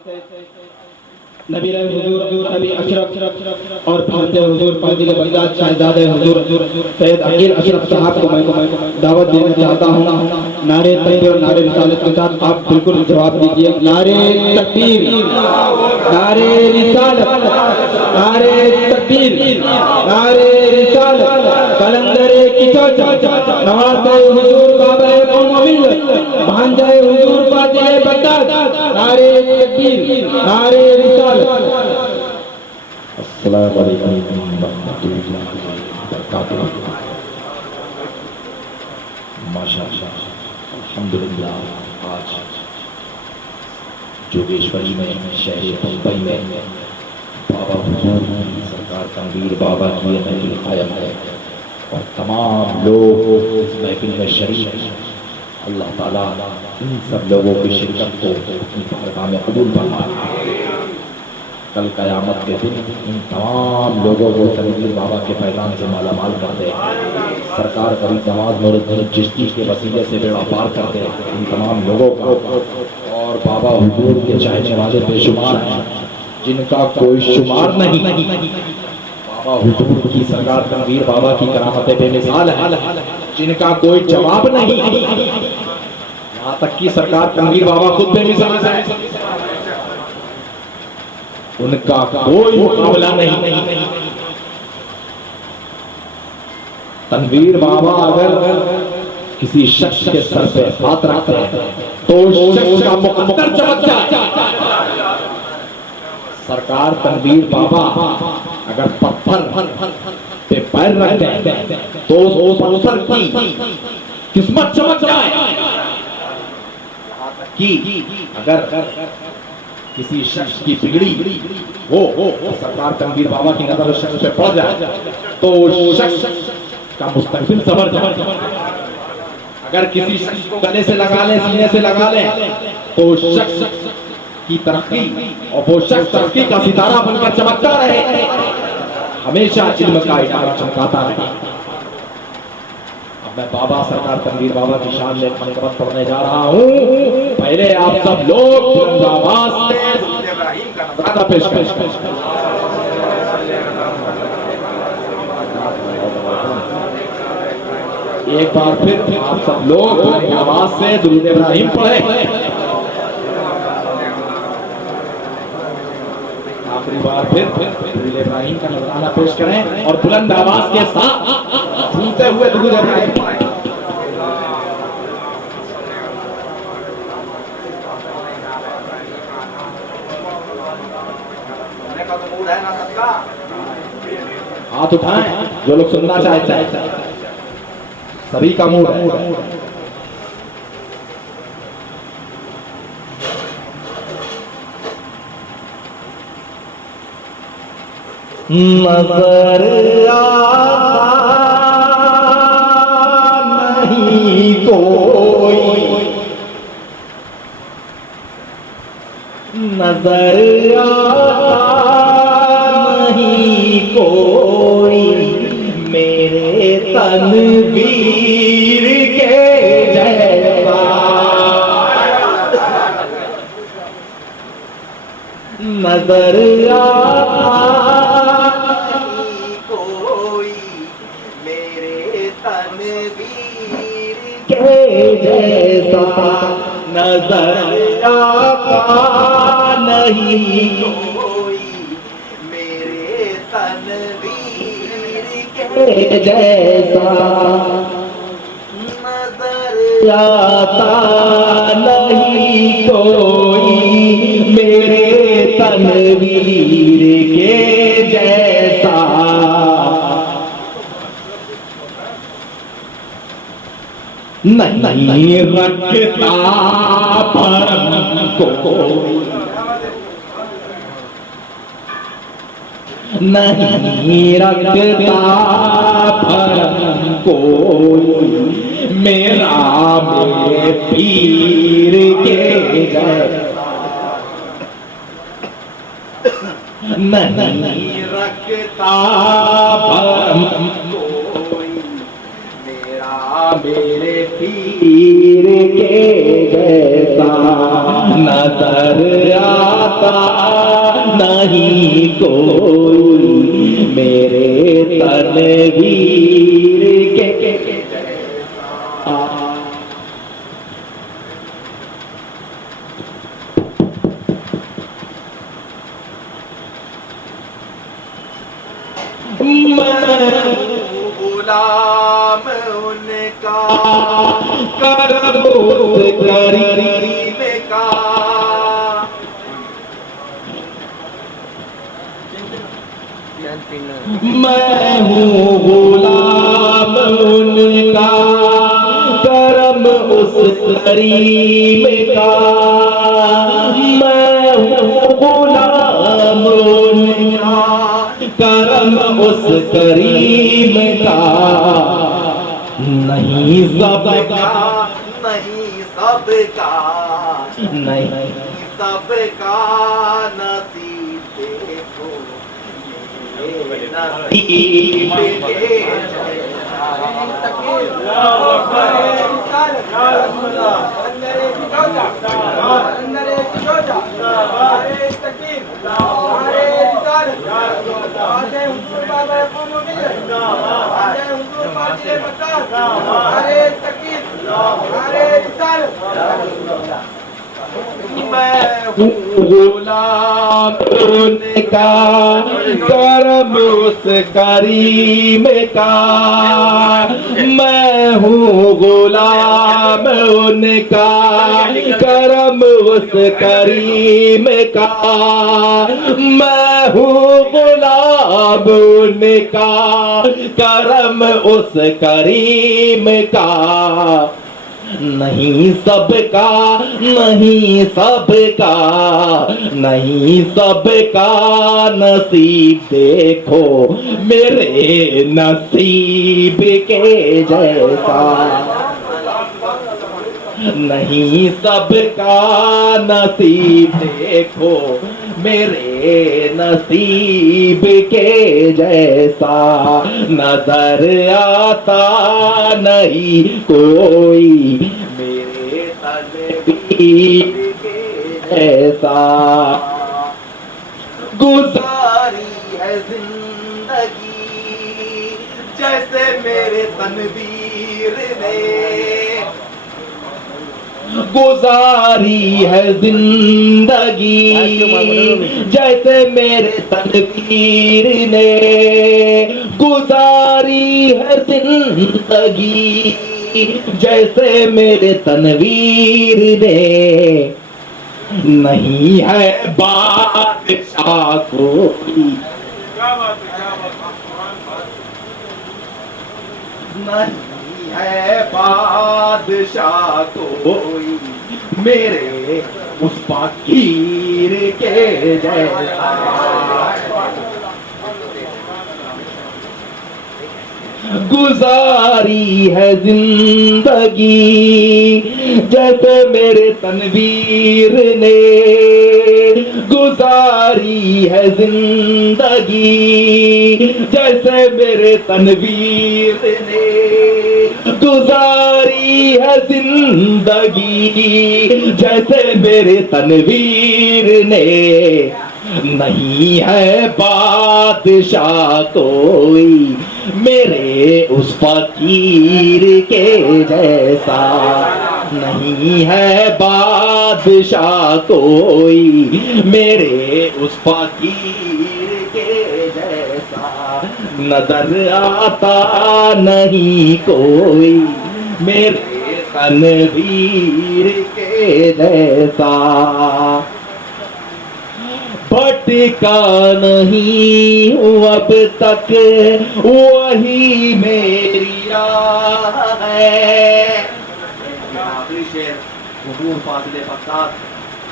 नबी हुजूर नबी अशरफ और भारतीय हुजूर फाजिल बगदाद शहजादे हुजूर सैयद अकील अशरफ साहब को मैं दावत देना चाहता हूँ। नारे तकबीर और नारे रिसालत के साथ आप बिल्कुल जवाब दीजिए। नारे तकबीर, नारे रिसालत, नारे तकबीर, नारे रिसालत। कलंदरे किचोचा नवाज़े हुजूर बाबा कौम भांजे हुजूर फाजिल बगदाद। नारे तकबीर, नारे रिसालत। अस्सलामु अलैकुम रहमतुल्लाहि व बरकातुहू। माशाअल्लाह, अल्हम्दुलिल्लाह। आज जोगेश्वरी में, शहर मुंबई में बाबा हुजूर की सरकार तनवीर बाबा की महफिल कायम है और तमाम लोग इस महफिल में शरीक हैं। अल्लाह ताला इन सब लोगों की शिरकत को अपनी बारगाह में कबूल फरमाए। कल क़यामत के दिन इन तमाम लोगों को तनवीर बाबा के पैगाम से मालामाल कर दे। सरकार करीब नवाज नूरुद्दीन चिश्ती के वसीले से बेड़ा पार कर दे इन तमाम लोगों का। और बाबा हुजूर के चाहने वाले बेशुमार हैं जिनका कोई शुमार नहीं। बाबा हुजूर की सरकार तनवीर बाबा की करामतें बेमिसाल है जिनका कोई जवाब नहीं। यहाँ तक कि सरकार तनवीर बाबा खुद बेमिसाल है, उनका कोई मुकाबला नहीं। तनवीर बाबा अगर किसी शख्स के सर पे हाथ रखते हैं तो उस शख्स का मुकद्दर चमक जाए। सरकार तनवीर बाबा अगर पत्थर पे पैर रखते हैं तो उस पत्थर की किस्मत चमक जाए। कि अगर किसी शख्स की बिगड़ी हो सरकार तनवीर बाबा की नजर उस शख्स पे पड़ जाए तो उस शख्स का मुस्तकबिल सबर जाए। अगर किसी शख्स को गले से लगा ले, सीने से लगा ले तो उस शख्स की तरक्की और वो शख्स तरक्की का सितारा बनकर चमकता रहे, हमेशा इल्म का इशारा चमकाता रहे। अब मैं बाबा सरकार तनवीर बाबा की शान में एक मनकबत पढ़ने जा रहा हूँ। पहले आप सब लोग बुलंद आवाज से इब्राहिम का नज़राना पेश करें। एक बार फिर आप सब लोग बुलंद आवाज से दुरूद इब्राहिम पढ़ें। आखिरी बार फिर दुरूद इब्राहिम का नज़राना पेश करें और बुलंद आवाज के साथ झूमते हुए दुरूद इब्राहिम पढ़ें। हाथ उठाएं जो लोग सुनना चाहते हैं, सभी का मूड है। नजर नहीं कोई, नजर नहीं कोई मेरे तनवीर के जैसा। नजर नहीं कोई मेरे तनवीर के जैसा। नजर नहीं कोई मेरे तनवीर के जैसा। नजर आता नहीं कोई मेरे तनवीर के जैसा। नहीं रखता परम को, नहीं रखता परम कोई मेरा मेरे पीर के जैसा। नहीं रखता परम कोई मेरा मेरे पीर के जैसा। नजर आता नहीं कोई मेरे तनवीर के गुलाम उनका करम उस करीम का मैं हूँ गुलाम उनका करम उस करीम का मैं हूँ गुलाम उनका करम उस करीम का नहीं सबका नहीं सबका नहीं सबका नसीब देखो ये नसीब के मैं गुलाम उनका करम उस करीम का मैं हूँ गुलाम उनका करम उस करीम का मैं हूँ गुलाम उनका करम उस करीम का नहीं सबका नहीं सबका नहीं सबका नसीब देखो मेरे नसीब के जैसा नहीं सबका नसीब देखो मेरे नसीब के जैसा नजर आता नहीं कोई मेरे तनवीर के जैसा गुजारी है जिंदगी जैसे मेरे तनवीर ने गुजारी है जिंदगी जैसे मेरे तनवीर ने गुजारी है जिंदगी जैसे मेरे तनवीर ने नहीं है बादशाह कोई नहीं है बादशाह कोई मेरे उस फकीर के जैसा गुजारी है जिंदगी जैसे मेरे तनवीर ने गुजारी है जिंदगी जैसे मेरे तनवीर ने गुजारी है जिंदगी जैसे मेरे तनवीर ने नहीं है बादशाह कोई मेरे उस फकीर के जैसा नहीं है बादशाह कोई मेरे उस फकीर के जैसा नजर आता नहीं कोई मेरे तनवीर के जैसा भटका नहीं हूँ अब तक वही मेरी राह है। आखिरी शेर हुजूर फाजिले फसाद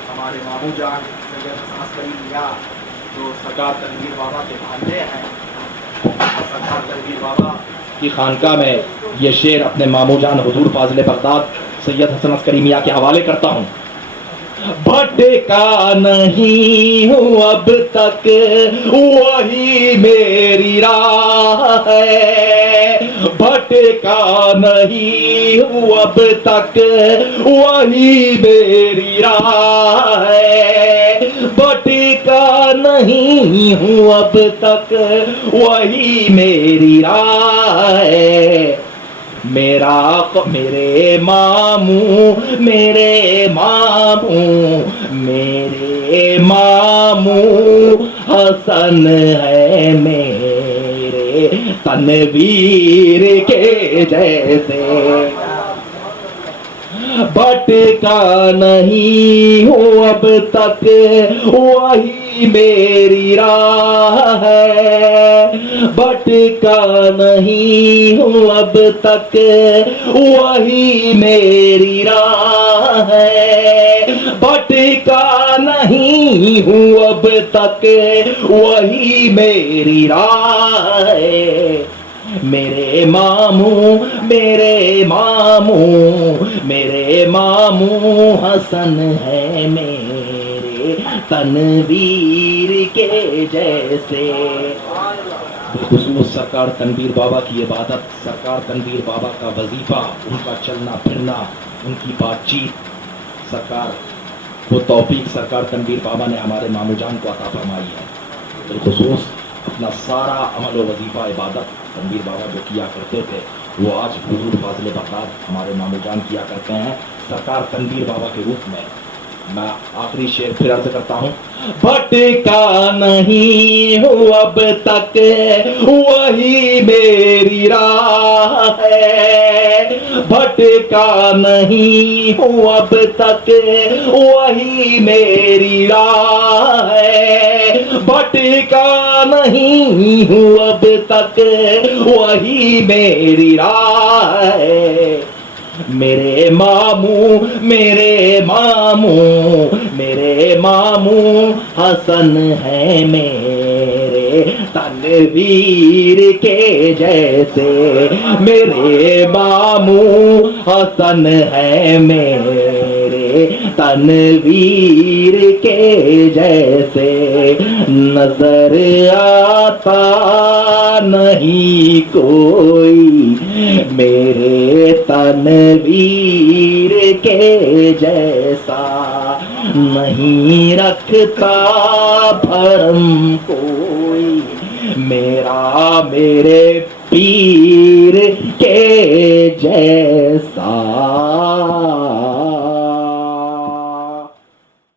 हमारे मामू जान सांस करी लिया जो सरकार तनवीर बाबा के भांजे हैं। सरकार तनवीर बाबा की खानका में ये शेर अपने मामू जान हुजूर फाजिले बगदाद सैयद हसन अस्करी मियाँ के हवाले करता हूँ। भटका नहीं हूँ अब तक वही मेरी राह है। भटका नहीं हूँ अब तक, वही मेरी राह है। भटका नहीं हूँ अब तक, वही मेरी राह है। मेरे मामू हसन है मेरे तनवीर के जैसे। भटका नहीं हूँ अब तक, वही मेरी राह है। भटका नहीं हूँ अब तक, वही मेरी राह है। भटका नहीं हूँ अब तक, वही मेरी राह है। मेरे मामू हसन है मेरे तनवीर के जैसे। बिलखुसूस सरकार तनवीर बाबा की इबादत, सरकार तनवीर बाबा का वजीफा, उनका चलना फिरना, उनकी बातचीत, सरकार वो तौफीक सरकार तनवीर बाबा ने हमारे मामू जान को अता फरमाई है। बिलखुसूस अपना सारा अमल व वजीफा इबादत तनवीर बाबा जो किया करते थे, वो आज हुजूर फाज़िल बगदाद हमारे मामू जान किया करते हैं सरकार तनवीर बाबा के रूप में। मैं आखिरी शेर फिर अर्ज करता हूँ। भटका नहीं हूँ अब तक, वही मेरी राह है। भटका नहीं हूँ अब तक, वही मेरी राह है। भटका नहीं हूँ अब तक, वही मेरी राह है। मेरे मामू हसन है मेरे तनवीर के जैसे। मेरे मामू हसन है मेरे तनवीर के जैसे। नजर आता नहीं कोई मेरे तनवीर के जैसा, नहीं रखता भरम कोई मेरे पीर के जैसा।